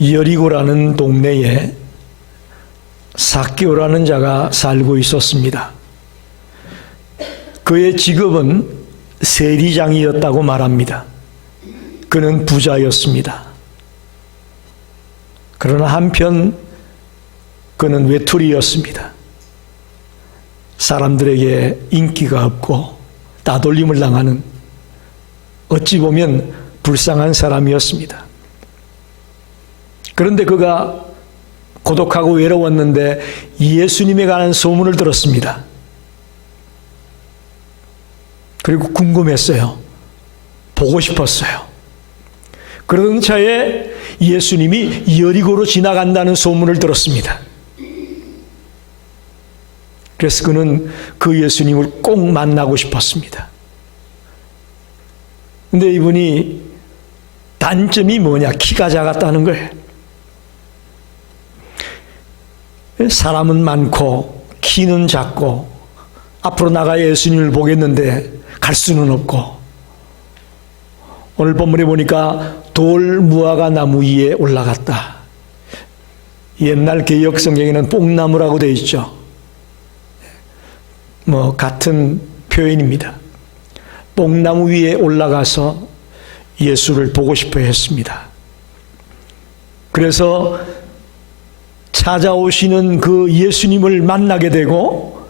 여리고라는 동네에 삭개오라는 자가 살고 있었습니다. 그의 직업은 세리장이었다고 말합니다. 그는 부자였습니다. 그러나 한편 그는 외톨이였습니다. 사람들에게 인기가 없고 따돌림을 당하는, 어찌 보면 불쌍한 사람이었습니다. 그런데 그가 고독하고 외로웠는데 예수님에 관한 소문을 들었습니다. 그리고 궁금했어요. 보고 싶었어요. 그러던 차에 예수님이 여리고로 지나간다는 소문을 들었습니다. 그래서 그는 그 예수님을 꼭 만나고 싶었습니다. 근데 이분이 단점이 뭐냐? 키가 작았다는 거예요. 사람은 많고 키는 작고 앞으로 나가 예수님을 보겠는데 갈 수는 없고, 오늘 본문에 보니까 돌 무화과 나무 위에 올라갔다. 옛날 개역 성경에는 뽕나무라고 되어 있죠. 같은 표현입니다. 뽕나무 위에 올라가서 예수를 보고 싶어 했습니다. 그래서 찾아오시는 그 예수님을 만나게 되고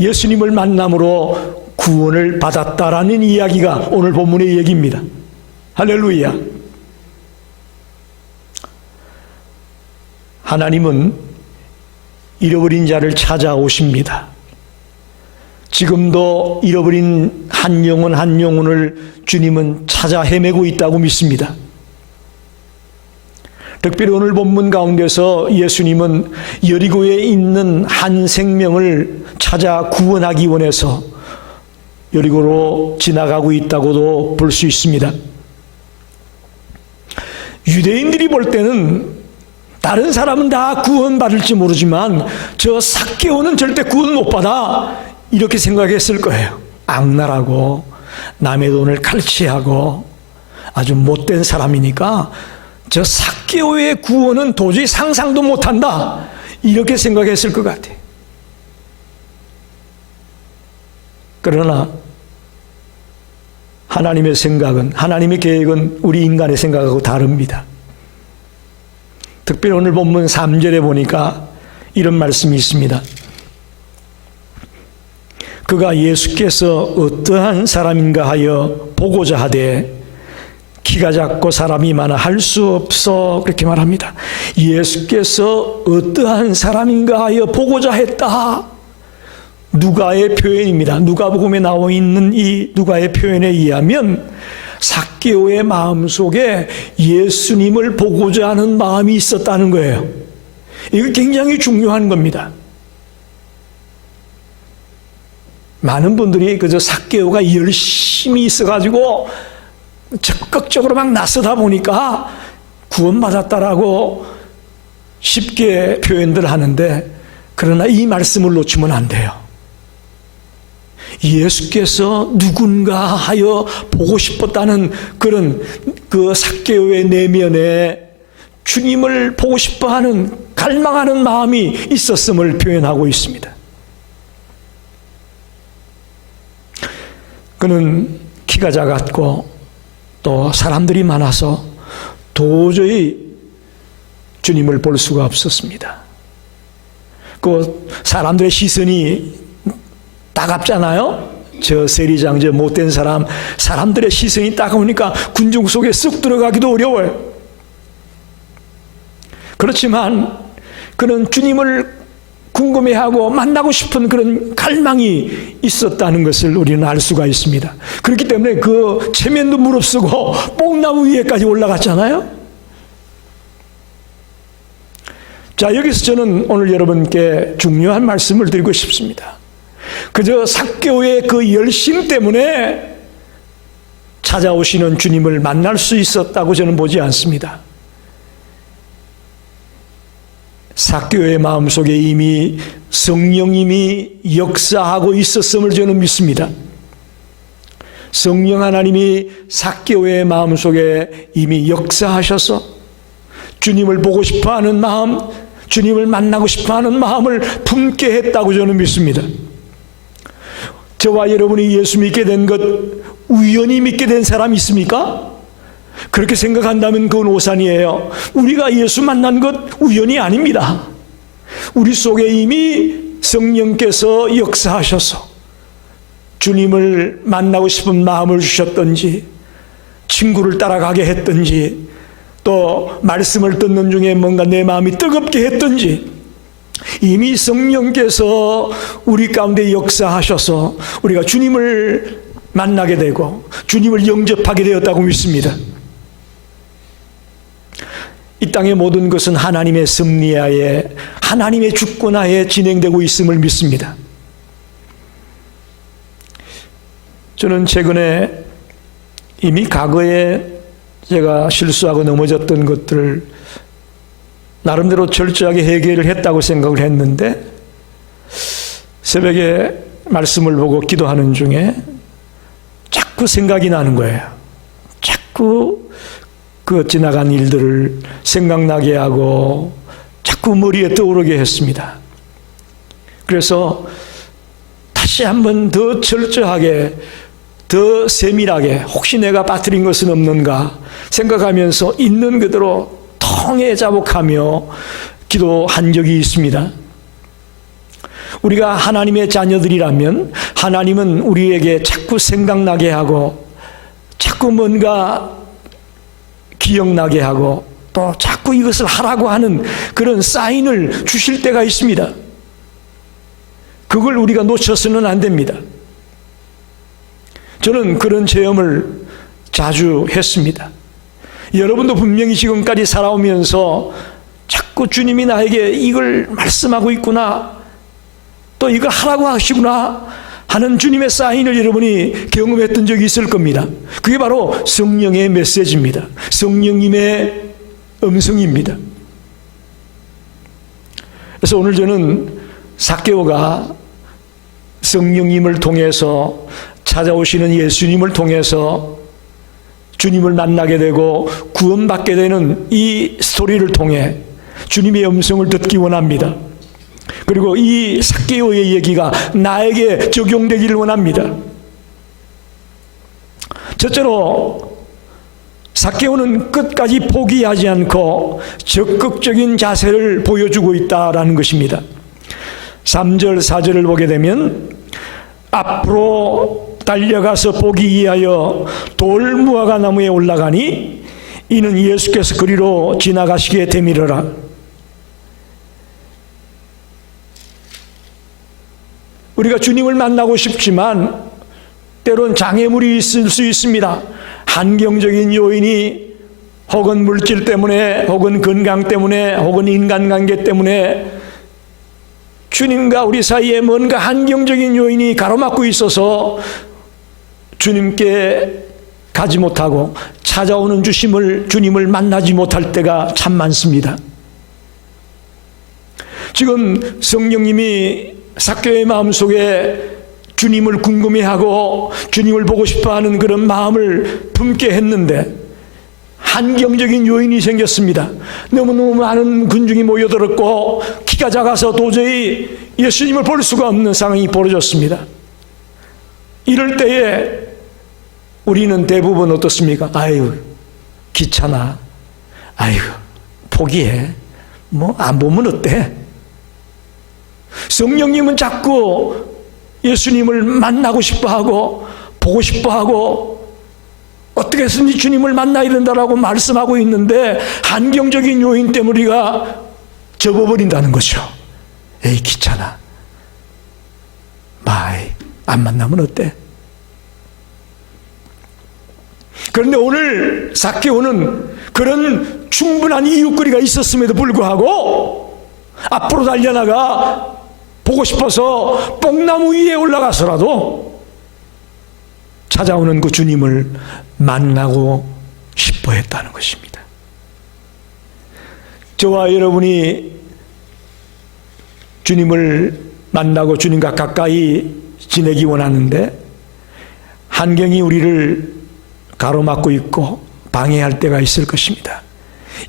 예수님을 만남으로 구원을 받았다라는 이야기가 오늘 본문의 얘기입니다. 할렐루야. 하나님은 잃어버린 자를 찾아오십니다. 지금도 잃어버린 한 영혼 한 영혼을 주님은 찾아 헤매고 있다고 믿습니다. 특별히 오늘 본문 가운데서 예수님은 여리고에 있는 한 생명을 찾아 구원하기 원해서 여리고로 지나가고 있다고도 볼 수 있습니다. 유대인들이 볼 때는 다른 사람은 다 구원받을지 모르지만 저 삭개오는 절대 구원 못 받아, 이렇게 생각했을 거예요. 악랄하고 남의 돈을 칼취하고 아주 못된 사람이니까 저 삭개오의 구원은 도저히 상상도 못한다, 이렇게 생각했을 것 같아요. 그러나 하나님의 생각은, 하나님의 계획은 우리 인간의 생각하고 다릅니다. 특별히 오늘 본문 3절에 보니까 이런 말씀이 있습니다. 그가 예수께서 어떠한 사람인가 하여 보고자 하되 키가 작고 사람이 많아 할 수 없어, 그렇게 말합니다. 예수께서 어떠한 사람인가 하여 보고자 했다. 누가의 표현입니다. 누가복음에 나와 있는 이 누가의 표현에 의하면 삭개오의 마음속에 예수님을 보고자 하는 마음이 있었다는 거예요. 이거 굉장히 중요한 겁니다. 많은 분들이 그저 삭개오가 열심히 있어가지고 적극적으로 막 나서다 보니까 구원받았다라고 쉽게 표현들 하는데, 그러나 이 말씀을 놓치면 안 돼요. 예수께서 누군가 하여 보고 싶었다는 그런 그 삭개오의 내면에 주님을 보고 싶어하는, 갈망하는 마음이 있었음을 표현하고 있습니다. 그는 키가 작았고 또 사람들이 많아서 도저히 주님을 볼 수가 없었습니다. 그 사람들의 시선이 따갑잖아요. 저 세리장, 저 못된 사람, 사람들의 시선이 따가우니까 군중 속에 쑥 들어가기도 어려워요. 그렇지만 그는 주님을 궁금해하고 만나고 싶은 그런 갈망이 있었다는 것을 우리는 알 수가 있습니다. 그렇기 때문에 그 체면도 무릅쓰고 뽕나무 위에까지 올라갔잖아요. 자, 여기서 저는 오늘 여러분께 중요한 말씀을 드리고 싶습니다. 그저 삭개오의 그 열심 때문에 찾아오시는 주님을 만날 수 있었다고 저는 보지 않습니다. 삭개오의 마음속에 이미 성령님이 역사하고 있었음을 저는 믿습니다. 성령 하나님이 삭개오의 마음속에 이미 역사하셔서 주님을 보고 싶어하는 마음, 주님을 만나고 싶어하는 마음을 품게 했다고 저는 믿습니다. 저와 여러분이 예수 믿게 된 것 우연히 믿게 된 사람이 있습니까? 그렇게 생각한다면 그건 오산이에요. 우리가 예수 만난 것 우연이 아닙니다. 우리 속에 이미 성령께서 역사하셔서 주님을 만나고 싶은 마음을 주셨던지, 친구를 따라가게 했던지, 또 말씀을 듣는 중에 뭔가 내 마음이 뜨겁게 했던지, 이미 성령께서 우리 가운데 역사하셔서 우리가 주님을 만나게 되고 주님을 영접하게 되었다고 믿습니다. 이 땅의 모든 것은 하나님의 섭리하에, 하나님의 주권하에 진행되고 있음을 믿습니다. 저는 최근에 이미 과거에 제가 실수하고 넘어졌던 것들을 나름대로 철저하게 해결을 했다고 생각을 했는데, 새벽에 말씀을 보고 기도하는 중에 자꾸 생각이 나는 거예요. 자꾸 그 지나간 일들을 생각나게 하고 자꾸 머리에 떠오르게 했습니다. 그래서 다시 한번 더 철저하게, 더 세밀하게 혹시 내가 빠뜨린 것은 없는가 생각하면서 있는 그대로 통해 자복하며 기도한 적이 있습니다. 우리가 하나님의 자녀들이라면 하나님은 우리에게 자꾸 생각나게 하고 자꾸 뭔가 기억나게 하고 또 자꾸 이것을 하라고 하는 그런 사인을 주실 때가 있습니다. 그걸 우리가 놓쳐서는 안 됩니다. 저는 그런 체험을 자주 했습니다. 여러분도 분명히 지금까지 살아오면서 자꾸 주님이 나에게 이걸 말씀하고 있구나, 또 이걸 하라고 하시구나 하는 주님의 사인을 여러분이 경험했던 적이 있을 겁니다. 그게 바로 성령의 메시지입니다. 성령님의 음성입니다. 그래서 오늘 저는 삭개오가 성령님을 통해서, 찾아오시는 예수님을 통해서 주님을 만나게 되고 구원받게 되는 이 스토리를 통해 주님의 음성을 듣기 원합니다. 그리고 이 삭개오의 얘기가 나에게 적용되기를 원합니다. 첫째로 삭개오는 끝까지 포기하지 않고 적극적인 자세를 보여주고 있다라는 것입니다. 3절 4절을 보게 되면 앞으로 달려가서 보기 위하여 돌무화과 나무에 올라가니 이는 예수께서 그리로 지나가시게 되밀어라. 우리가 주님을 만나고 싶지만 때론 장애물이 있을 수 있습니다. 환경적인 요인이, 혹은 물질 때문에, 혹은 건강 때문에, 혹은 인간관계 때문에 주님과 우리 사이에 뭔가 환경적인 요인이 가로막고 있어서 주님께 가지 못하고 찾아오는 주님을 만나지 못할 때가 참 많습니다. 지금 성령님이 삭개오의 마음속에 주님을 궁금해하고 주님을 보고 싶어하는 그런 마음을 품게 했는데 환경적인 요인이 생겼습니다. 너무너무 많은 군중이 모여들었고 키가 작아서 도저히 예수님을 볼 수가 없는 상황이 벌어졌습니다. 이럴 때에 우리는 대부분 어떻습니까? 아유, 귀찮아. 아유, 포기해. 뭐 안 보면 어때? 성령님은 자꾸 예수님을 만나고 싶어하고 보고 싶어하고 어떻게 해서든지 주님을 만나야 된다라고 말씀하고 있는데 환경적인 요인 때문에 우리가 접어버린다는 거죠. 에이, 귀찮아. 마이, 안 만나면 어때? 그런데 오늘 삭개오는 그런 충분한 이유거리가 있었음에도 불구하고 앞으로 달려나가 보고 싶어서 뽕나무 위에 올라가서라도 찾아오는 그 주님을 만나고 싶어 했다는 것입니다. 저와 여러분이 주님을 만나고 주님과 가까이 지내기 원하는데 환경이 우리를 가로막고 있고 방해할 때가 있을 것입니다.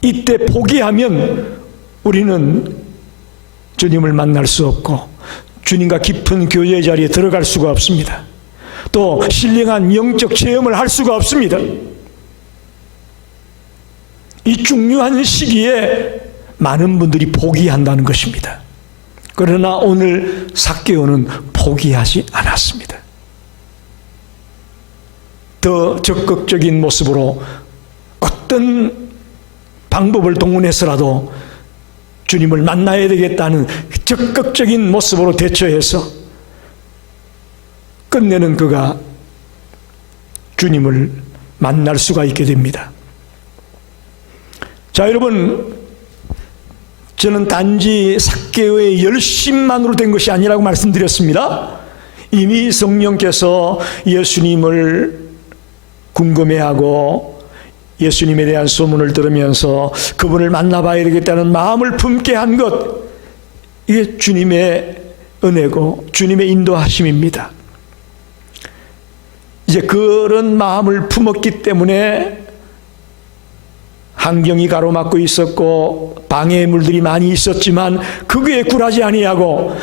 이때 포기하면 우리는 주님을 만날 수 없고 주님과 깊은 교제의 자리에 들어갈 수가 없습니다. 또 신령한 영적 체험을 할 수가 없습니다. 이 중요한 시기에 많은 분들이 포기한다는 것입니다. 그러나 오늘 삭개오는 포기하지 않았습니다. 더 적극적인 모습으로 어떤 방법을 동원해서라도 주님을 만나야 되겠다는 적극적인 모습으로 대처해서 끝내는 그가 주님을 만날 수가 있게 됩니다. 자, 여러분, 저는 단지 삭개오의 열심만으로 된 것이 아니라고 말씀드렸습니다. 이미 성령께서 예수님을 궁금해하고 예수님에 대한 소문을 들으면서 그분을 만나봐야 되겠다는 마음을 품게 한 것, 이게 주님의 은혜고 주님의 인도하심입니다. 이제 그런 마음을 품었기 때문에 환경이 가로막고 있었고 방해물들이 많이 있었지만 그거에 굴하지 아니하고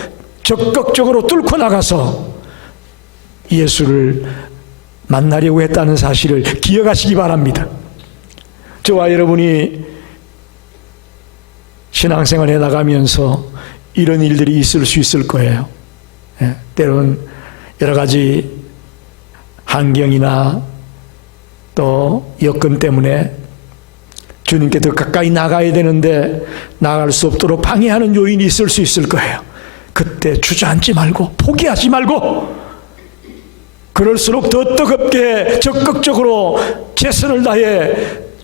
적극적으로 뚫고 나가서 예수를 만나려고 했다는 사실을 기억하시기 바랍니다. 저와 여러분이 신앙생활에 나가면서 이런 일들이 있을 수 있을 거예요. 때로는 여러 가지 환경이나 또 여건 때문에 주님께 더 가까이 나가야 되는데 나갈 수 없도록 방해하는 요인이 있을 수 있을 거예요. 그때 주저앉지 말고 포기하지 말고 그럴수록 더 뜨겁게 적극적으로 최선을 다해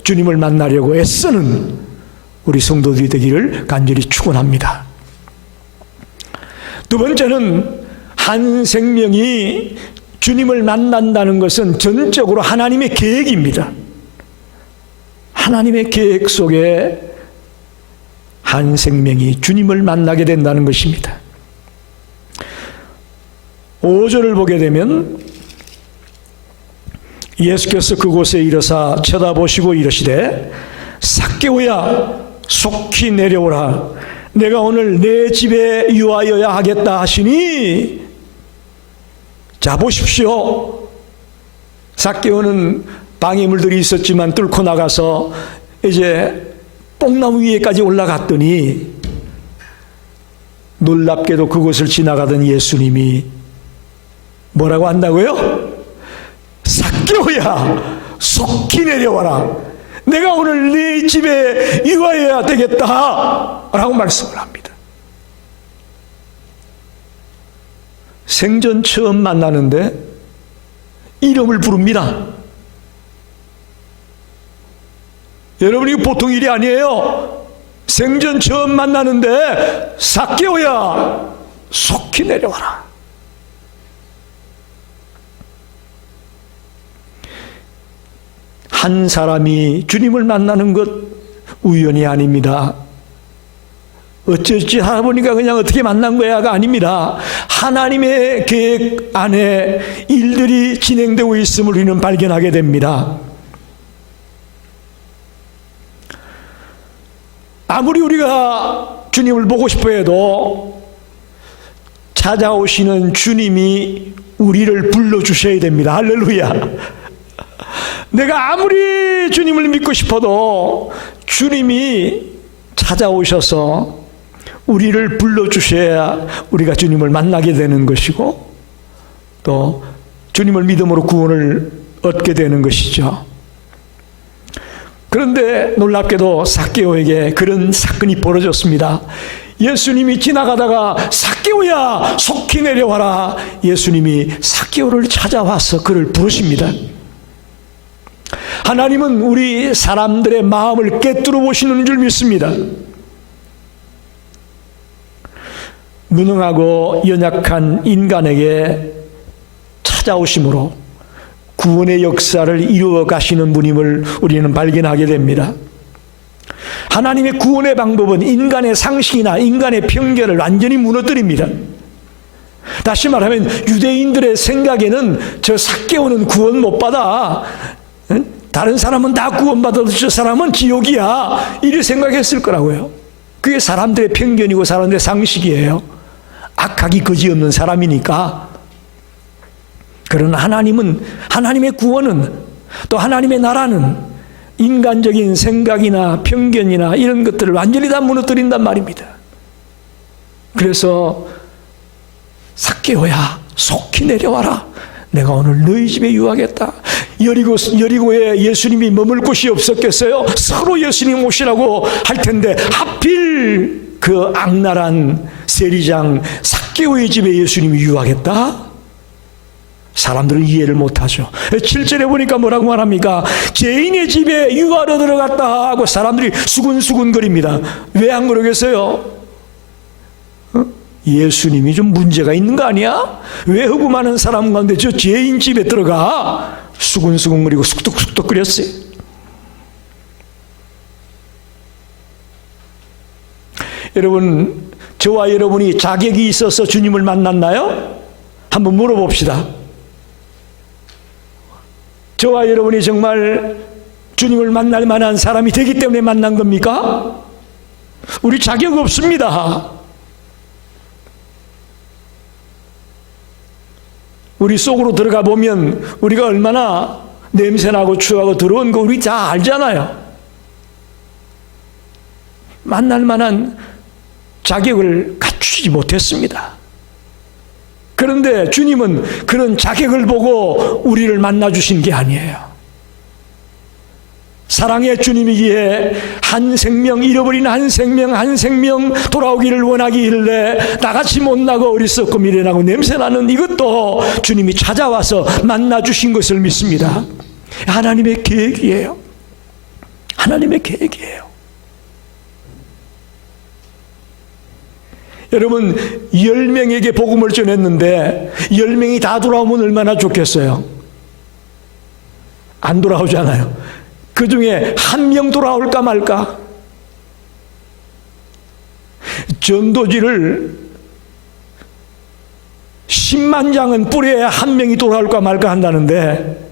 주님을 만나려고 애쓰는 우리 성도들이 되기를 간절히 축원합니다. 두 번째는 한 생명이 주님을 만난다는 것은 전적으로 하나님의 계획입니다. 하나님의 계획 속에 한 생명이 주님을 만나게 된다는 것입니다. 5절을 보게 되면 예수께서 그곳에 이르사 쳐다보시고 이르시되 삭개오야 속히 내려오라. 내가 오늘 내 집에 유하여야 하겠다 하시니, 자 보십시오. 삭개오는 방해물들이 있었지만 뚫고 나가서 이제 뽕나무 위에까지 올라갔더니 놀랍게도 그곳을 지나가던 예수님이 뭐라고 한다고요? 삭개오야 속히 내려와라. 내가 오늘 네 집에 유하여야 되겠다 라고 말씀을 합니다. 생전 처음 만나는데 이름을 부릅니다. 여러분, 이거 보통 일이 아니에요. 생전 처음 만나는데 삭개오야 속히 내려와라. 한 사람이 주님을 만나는 것 우연이 아닙니다. 어쩌지 하다 보니까 그냥 어떻게 만난 거야가 아닙니다. 하나님의 계획 안에 일들이 진행되고 있음을 우리는 발견하게 됩니다. 아무리 우리가 주님을 보고 싶어 해도 찾아오시는 주님이 우리를 불러주셔야 됩니다. 할렐루야. 내가 아무리 주님을 믿고 싶어도 주님이 찾아오셔서 우리를 불러주셔야 우리가 주님을 만나게 되는 것이고 또 주님을 믿음으로 구원을 얻게 되는 것이죠. 그런데 놀랍게도 삭개오에게 그런 사건이 벌어졌습니다. 예수님이 지나가다가 삭개오야 속히 내려와라. 예수님이 삭개오를 찾아와서 그를 부르십니다. 하나님은 우리 사람들의 마음을 꿰뚫어 보시는 줄 믿습니다. 무능하고 연약한 인간에게 찾아오심으로 구원의 역사를 이루어 가시는 분임을 우리는 발견하게 됩니다. 하나님의 구원의 방법은 인간의 상식이나 인간의 편견을 완전히 무너뜨립니다. 다시 말하면 유대인들의 생각에는 저 삭개오는 구원 못 받아. 다른 사람은 다 구원받아도 저 사람은 지옥이야, 이렇게 생각했을 거라고요. 그게 사람들의 편견이고 사람들의 상식이에요. 악하기 그지없는 사람이니까. 그러나 하나님은, 하나님의 구원은, 또 하나님의 나라는 인간적인 생각이나 편견이나 이런 것들을 완전히 다 무너뜨린단 말입니다. 그래서 삭개오야, 속히 내려와라. 내가 오늘 너희 집에 유하겠다. 여리고에 예수님이 머물 곳이 없었겠어요? 서로 예수님 오시라고 할 텐데 하필 그 악랄한 세리장 삭개오의 집에 예수님이 유하겠다? 사람들은 이해를 못하죠. 7절에 보니까 뭐라고 말합니까? 죄인의 집에 유하러 들어갔다 하고 사람들이 수근수근거립니다. 왜 안 그러겠어요? 예수님이 좀 문제가 있는 거 아니야? 왜 허구 많은 사람 가운데 저 죄인 집에 들어가? 수근수근거리고 쑥덕쑥덕거렸어요. 여러분, 저와 여러분이 자격이 있어서 주님을 만났나요? 한번 물어봅시다. 저와 여러분이 정말 주님을 만날 만한 사람이 되기 때문에 만난 겁니까? 우리 자격 없습니다. 우리 속으로 들어가 보면 우리가 얼마나 냄새나고 추하고 더러운 거 우리 다 알잖아요. 만날 만한 자격을 갖추지 못했습니다. 그런데 주님은 그런 자격을 보고 우리를 만나주신 게 아니에요. 사랑의 주님이기에 한 생명, 잃어버린 한 생명 돌아오기를 원하기를 나같이 못나고 어리석고 미련하고 냄새나는 이것도 주님이 찾아와서 만나주신 것을 믿습니다. 하나님의 계획이에요. 하나님의 계획이에요. 여러분, 10명에게 복음을 전했는데 10명이 다 돌아오면 얼마나 좋겠어요? 안 돌아오잖아요. 그 중에 한 명 돌아올까 말까? 전도지를 10만 장은 뿌려야 한 명이 돌아올까 말까 한다는데,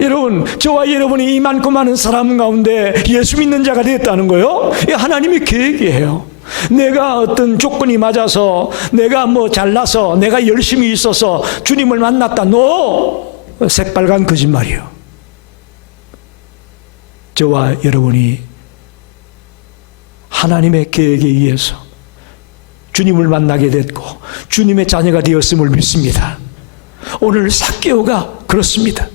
여러분, 저와 여러분이 이만큼 많은 사람 가운데 예수 믿는 자가 됐다는 거요? 이 하나님의 계획이에요. 내가 어떤 조건이 맞아서, 내가 뭐 잘나서, 내가 열심히 있어서 주님을 만났다. 노! 새빨간 거짓말이요. 저와 여러분이 하나님의 계획에 의해서 주님을 만나게 됐고 주님의 자녀가 되었음을 믿습니다. 오늘 삭개오가 그렇습니다.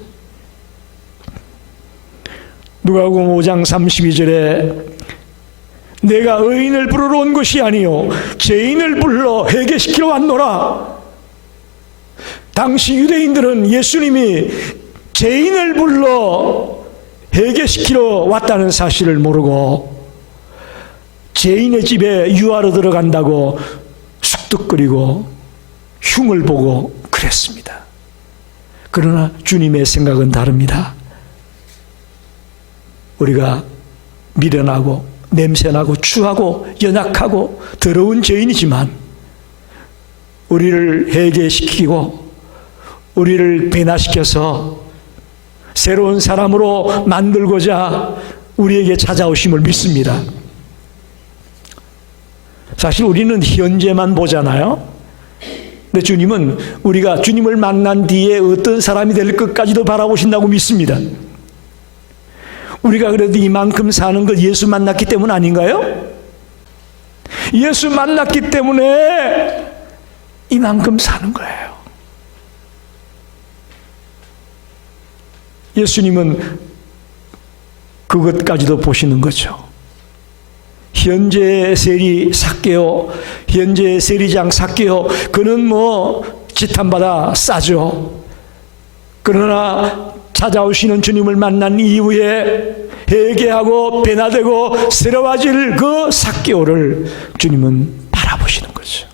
누가복음 5장 32절에 내가 의인을 부르러 온 것이 아니요 죄인을 불러 회개시키러 왔노라. 당시 유대인들은 예수님이 죄인을 불러 회개시키러 왔다는 사실을 모르고 죄인의 집에 유하러 들어간다고 쑥덕거리고 흉을 보고 그랬습니다. 그러나 주님의 생각은 다릅니다. 우리가 미련하고 냄새나고 추하고 연약하고 더러운 죄인이지만 우리를 회개시키고 우리를 변화시켜서 새로운 사람으로 만들고자 우리에게 찾아오심을 믿습니다. 사실 우리는 현재만 보잖아요. 근데 주님은 우리가 주님을 만난 뒤에 어떤 사람이 될 것까지도 바라보신다고 믿습니다. 우리가 그래도 이만큼 사는 것 예수 만났기 때문 아닌가요? 예수 만났기 때문에 이만큼 사는 거예요. 예수님은 그것까지도 보시는 거죠. 현재 세리 삭개오, 현재 세리장 삭개오, 그는 뭐 지탄받아 싸죠. 그러나 찾아오시는 주님을 만난 이후에 회개하고 변화되고 새로워질 그 삭개오를 주님은 바라보시는 거죠.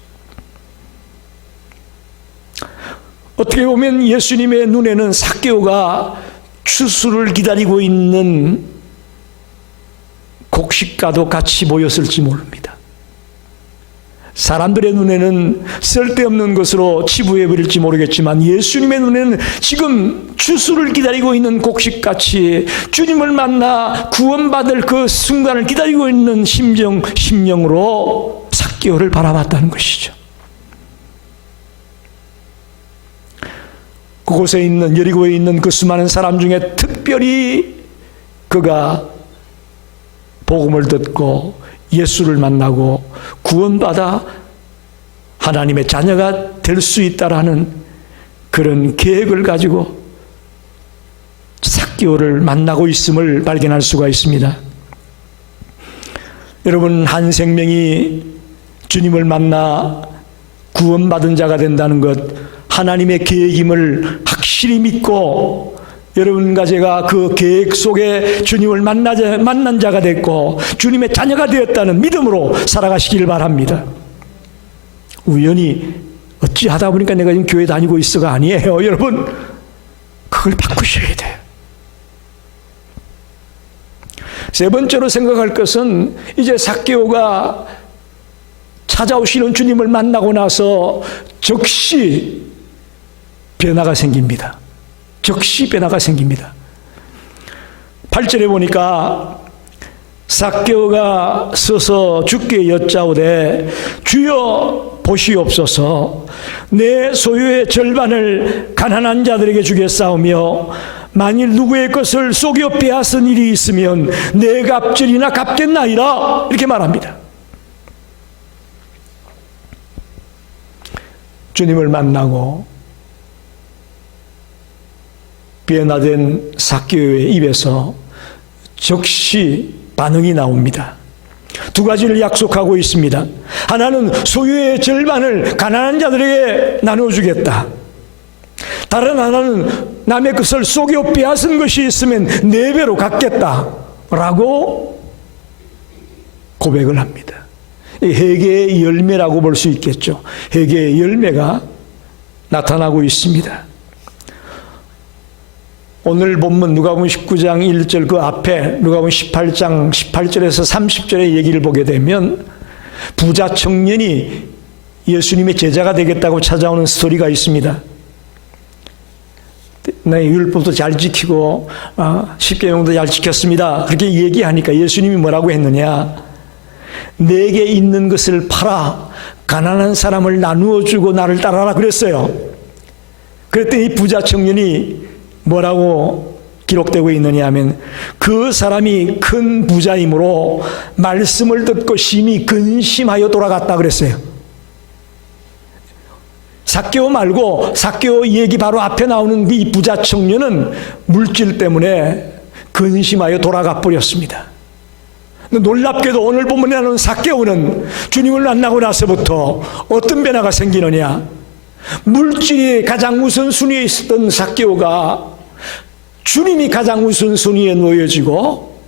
어떻게 보면 예수님의 눈에는 삭개오가 추수를 기다리고 있는 곡식과도 같이 보였을지 모릅니다. 사람들의 눈에는 쓸데없는 것으로 치부해버릴지 모르겠지만 예수님의 눈에는 지금 주수를 기다리고 있는 곡식같이 주님을 만나 구원받을 그 순간을 기다리고 있는 심령으로 삭개오를 바라봤다는 것이죠. 그곳에 있는 여리고에 있는 그 수많은 사람 중에 특별히 그가 복음을 듣고 예수를 만나고 구원받아 하나님의 자녀가 될 수 있다라는 그런 계획을 가지고 삭개오를 만나고 있음을 발견할 수가 있습니다. 여러분, 한 생명이 주님을 만나 구원받은 자가 된다는 것, 하나님의 계획임을 확실히 믿고 여러분과 제가 그 계획 속에 주님을 만난 자가 됐고 주님의 자녀가 되었다는 믿음으로 살아가시길 바랍니다. 우연히 어찌하다 보니까 내가 지금 교회 다니고 있어가 아니에요. 여러분, 그걸 바꾸셔야 돼요. 세 번째로 생각할 것은 이제 삭개오가 찾아오시는 주님을 만나고 나서 즉시 변화가 생깁니다. 즉시 변화가 생깁니다. 8절에 보니까 삭개오가 서서 주께 여짜오되 주여 보시옵소서, 내 소유의 절반을 가난한 자들에게 주겠사오며 만일 누구의 것을 속여 빼앗은 일이 있으면 내 갑절이나 갚겠나이다, 이렇게 말합니다. 주님을 만나고 변화된 삭개오의 입에서 즉시 반응이 나옵니다. 두 가지를 약속하고 있습니다. 하나는 소유의 절반을 가난한 자들에게 나눠주겠다. 다른 하나는 남의 것을 속여 빼앗은 것이 있으면 4배로 갚겠다라고 고백을 합니다. 회개의 열매라고 볼 수 있겠죠. 회개의 열매가 나타나고 있습니다. 오늘 본문 누가복음 19장 1절 그 앞에 누가복음 18장 18절에서 30절의 얘기를 보게 되면 부자 청년이 예수님의 제자가 되겠다고 찾아오는 스토리가 있습니다. 내 율법도 잘 지키고 십계명도 잘 지켰습니다. 그렇게 얘기하니까 예수님이 뭐라고 했느냐? 내게 있는 것을 팔아 가난한 사람을 나누어 주고 나를 따라라 그랬어요. 그랬더니 이 부자 청년이 뭐라고 기록되고 있느냐 하면 그 사람이 큰 부자이므로 말씀을 듣고 심히 근심하여 돌아갔다 그랬어요. 삭개오 말고 삭개오 얘기 바로 앞에 나오는 이 부자 청년은 물질 때문에 근심하여 돌아가 버렸습니다. 놀랍게도 오늘 본문에 나오는 삭개오는 주님을 만나고 나서부터 어떤 변화가 생기느냐? 물질이 가장 우선순위에 있었던 삭개오가 주님이 가장 우선순위에 놓여지고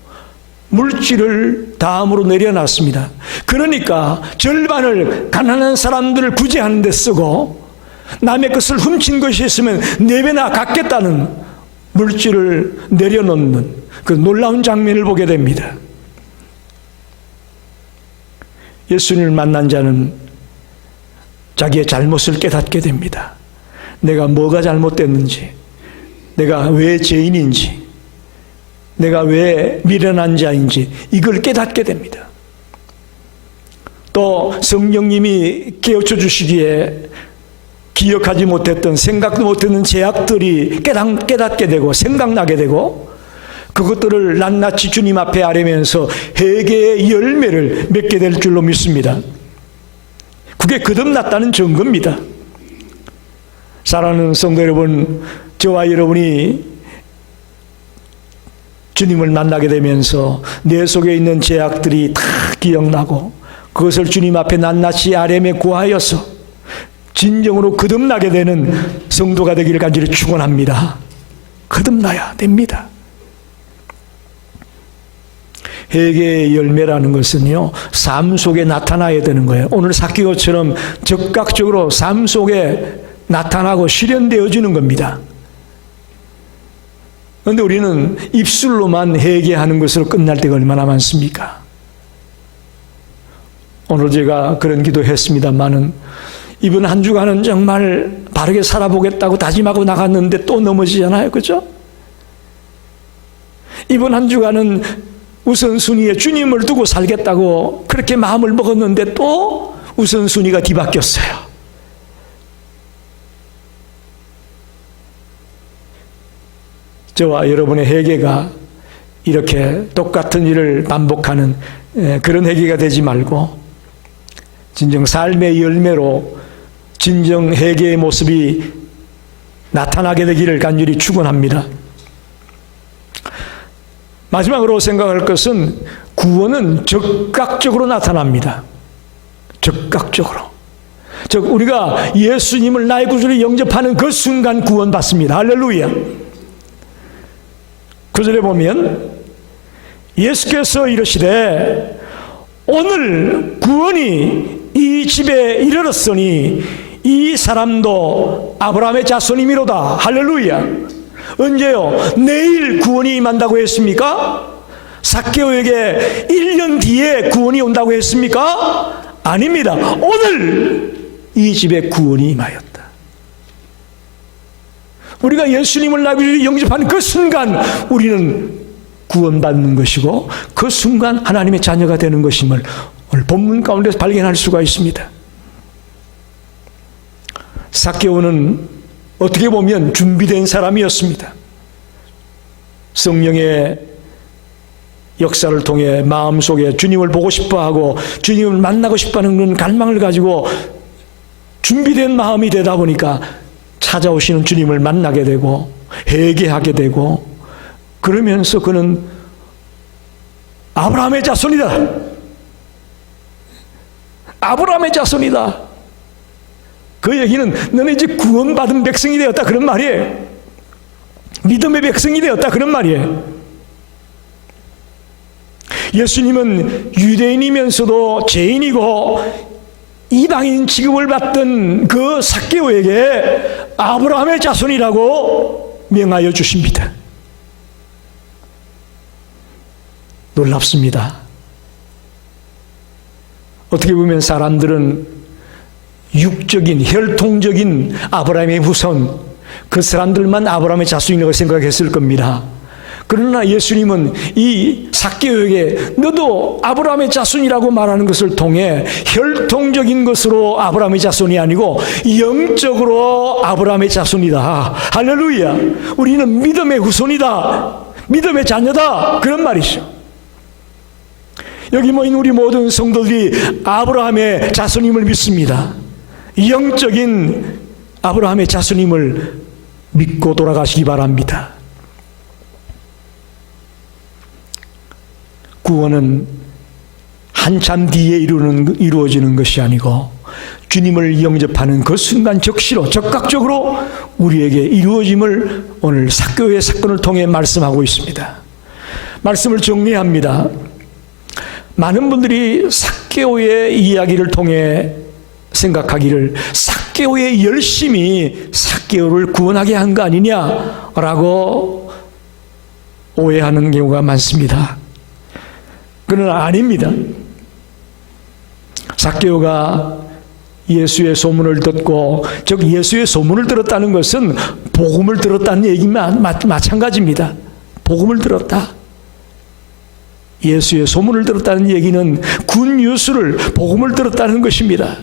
물질을 다음으로 내려놨습니다. 그러니까 절반을 가난한 사람들을 구제하는 데 쓰고 남의 것을 훔친 것이 있으면 4배나 갚겠다는 물질을 내려놓는 그 놀라운 장면을 보게 됩니다. 예수님을 만난 자는 자기의 잘못을 깨닫게 됩니다. 내가 뭐가 잘못됐는지, 내가 왜 죄인인지, 내가 왜 미련한 자인지 이걸 깨닫게 됩니다. 또 성령님이 깨우쳐 주시기에 기억하지 못했던, 생각도 못했던 죄악들이 깨닫게 되고 생각나게 되고 그것들을 낱낱이 주님 앞에 아뢰면서 회개의 열매를 맺게 될 줄로 믿습니다. 그게 거듭났다는 증거입니다. 사랑하는 성도 여러분, 저와 여러분이 주님을 만나게 되면서 내 속에 있는 죄악들이 다 기억나고 그것을 주님 앞에 낱낱이 아뢰며 구하여서 진정으로 거듭나게 되는 성도가 되기를 간절히 축원합니다. 거듭나야 됩니다. 회개의 열매라는 것은요, 삶 속에 나타나야 되는 거예요. 오늘 삭개오처럼 즉각적으로 삶 속에 나타나고 실현되어지는 겁니다. 그런데 우리는 입술로만 회개하는 것으로 끝날 때가 얼마나 많습니까? 오늘 제가 그런 기도했습니다마는 이번 한 주간은 정말 바르게 살아보겠다고 다짐하고 나갔는데 또 넘어지잖아요. 그죠? 이번 한 주간은 우선순위에 주님을 두고 살겠다고 그렇게 마음을 먹었는데 또 우선순위가 뒤바뀌었어요. 저와 여러분의 회개가 이렇게 똑같은 일을 반복하는 그런 회개가 되지 말고 진정 삶의 열매로 진정 회개의 모습이 나타나게 되기를 간절히 축원합니다. 마지막으로 생각할 것은 구원은 즉각적으로 나타납니다. 즉각적으로. 즉 우리가 예수님을 나의 구주로 영접하는 그 순간 구원받습니다. 할렐루야. 9절에 보면 예수께서 이르시되 오늘 구원이 이 집에 이르렀으니 이 사람도 아브라함의 자손이미로다. 할렐루야. 언제요? 내일 구원이 임한다고 했습니까? 삭개오에게 1년 뒤에 구원이 온다고 했습니까? 아닙니다. 오늘 이 집에 구원이 임하였다. 우리가 예수님을 나의 영접하는 그 순간 우리는 구원받는 것이고 그 순간 하나님의 자녀가 되는 것임을 오늘 본문 가운데서 발견할 수가 있습니다. 삭개오는 어떻게 보면 준비된 사람이었습니다. 성령의 역사를 통해 마음속에 주님을 보고 싶어하고 주님을 만나고 싶어하는 그런 갈망을 가지고 준비된 마음이 되다 보니까 찾아오시는 주님을 만나게 되고 회개하게 되고 그러면서 그는 아브라함의 자손이다. 아브라함의 자손이다. 그 얘기는 너는 이제 구원받은 백성이 되었다 그런 말이에요. 믿음의 백성이 되었다 그런 말이에요. 예수님은 유대인이면서도 죄인이고 이방인 취급을 받던 그 삭개오에게 아브라함의 자손이라고 명하여 주십니다. 놀랍습니다. 어떻게 보면 사람들은 육적인 혈통적인 아브라함의 후손 그 사람들만 아브라함의 자손이라고 생각했을 겁니다. 그러나 예수님은 이 삭개오에게 너도 아브라함의 자손이라고 말하는 것을 통해 혈통적인 것으로 아브라함의 자손이 아니고 영적으로 아브라함의 자손이다. 할렐루야. 우리는 믿음의 후손이다. 믿음의 자녀다. 그런 말이죠. 여기 모인 우리 모든 성도들이 아브라함의 자손임을 믿습니다. 영적인 아브라함의 자손임을 믿고 돌아가시기 바랍니다. 구원은 한참 뒤에 이루어지는 것이 아니고 주님을 영접하는 그 순간 적시로 적극적으로 우리에게 이루어짐을 오늘 삭개오의 사건을 통해 말씀하고 있습니다. 말씀을 정리합니다. 많은 분들이 삭개오의 이야기를 통해 생각하기를 삭개오의 열심이 삭개오를 구원하게 한 거 아니냐라고 오해하는 경우가 많습니다. 그러나 아닙니다. 삭개오가 예수의 소문을 듣고 즉 예수의 소문을 들었다는 것은 복음을 들었다는 얘기만 마찬가지입니다. 복음을 들었다. 예수의 소문을 들었다는 얘기는 굿뉴스를 복음을 들었다는 것입니다.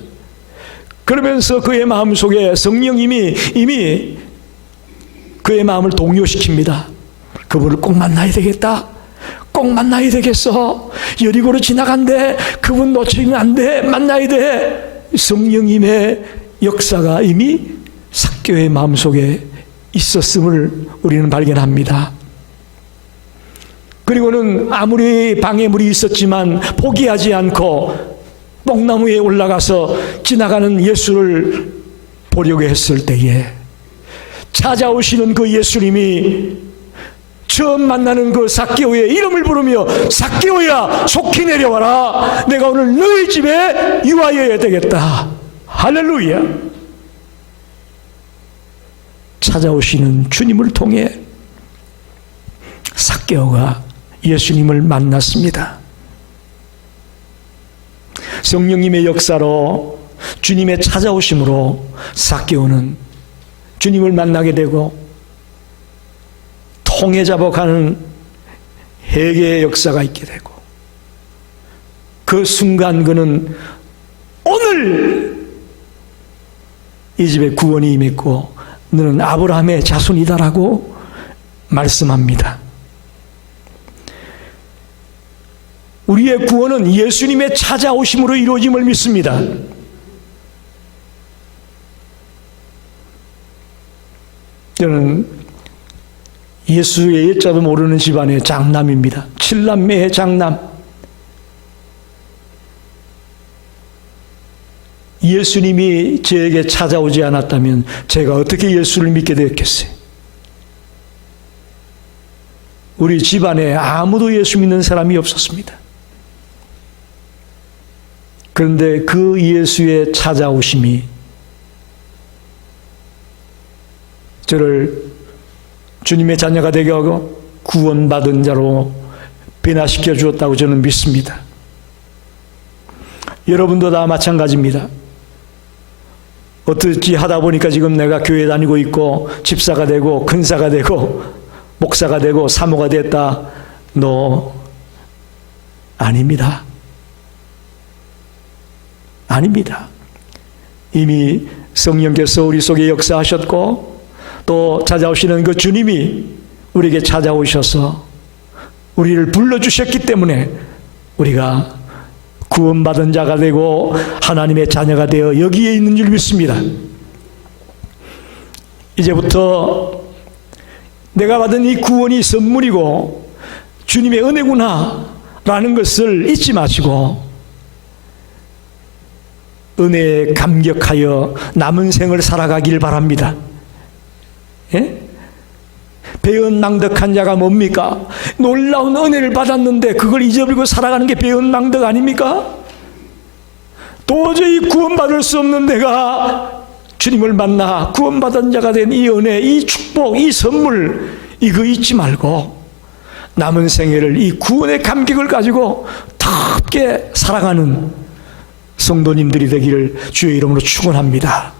그러면서 그의 마음속에 성령님이 이미 그의 마음을 동요시킵니다. 그분을 꼭 만나야 되겠다. 꼭 만나야 되겠어. 여리고로 지나간대. 그분 놓치면 안 돼. 만나야 돼. 성령님의 역사가 이미 삭개오의 마음속에 있었음을 우리는 발견합니다. 그리고는 아무리 방해물이 있었지만 포기하지 않고 뽕나무에 올라가서 지나가는 예수를 보려고 했을 때에 찾아오시는 그 예수님이 처음 만나는 그 삭개오의 이름을 부르며 삭개오야 속히 내려와라. 내가 오늘 너희 집에 유하여야 되겠다. 할렐루야. 찾아오시는 주님을 통해 삭개오가 예수님을 만났습니다. 성령님의 역사로 주님의 찾아오심으로 삭개오는 주님을 만나게 되고 통해 잡아가는 회개의 역사가 있게 되고 그 순간 그는 오늘 이 집에 구원이 임했고 너는 아브라함의 자손이다라고 말씀합니다. 우리의 구원은 예수님의 찾아오심으로 이루어짐을 믿습니다. 저는 예수의 일자도 모르는 집안의 장남입니다. 7남매의 장남. 예수님이 저에게 찾아오지 않았다면 제가 어떻게 예수를 믿게 되었겠어요? 우리 집안에 아무도 예수 믿는 사람이 없었습니다. 그런데 그 예수의 찾아오심이 저를 주님의 자녀가 되게 하고 구원받은 자로 변화시켜 주었다고 저는 믿습니다. 여러분도 다 마찬가지입니다. 어떻게 하다 보니까 지금 내가 교회 다니고 있고 집사가 되고 근사가 되고 목사가 되고 사모가 됐다. 아닙니다. 아닙니다. 이미 성령께서 우리 속에 역사하셨고 또 찾아오시는 그 주님이 우리에게 찾아오셔서 우리를 불러주셨기 때문에 우리가 구원받은 자가 되고 하나님의 자녀가 되어 여기에 있는 줄 믿습니다. 이제부터 내가 받은 이 구원이 선물이고 주님의 은혜구나 라는 것을 잊지 마시고 은혜에 감격하여 남은 생을 살아가길 바랍니다. 예? 배은망덕한 자가 뭡니까? 놀라운 은혜를 받았는데 그걸 잊어버리고 살아가는 게 배은망덕 아닙니까? 도저히 구원받을 수 없는 내가 주님을 만나 구원받은 자가 된 이 은혜, 이 축복, 이 선물 이거 잊지 말고 남은 생애를 이 구원의 감격을 가지고 덥게 살아가는 성도님들이 되기를 주의 이름으로 축원합니다.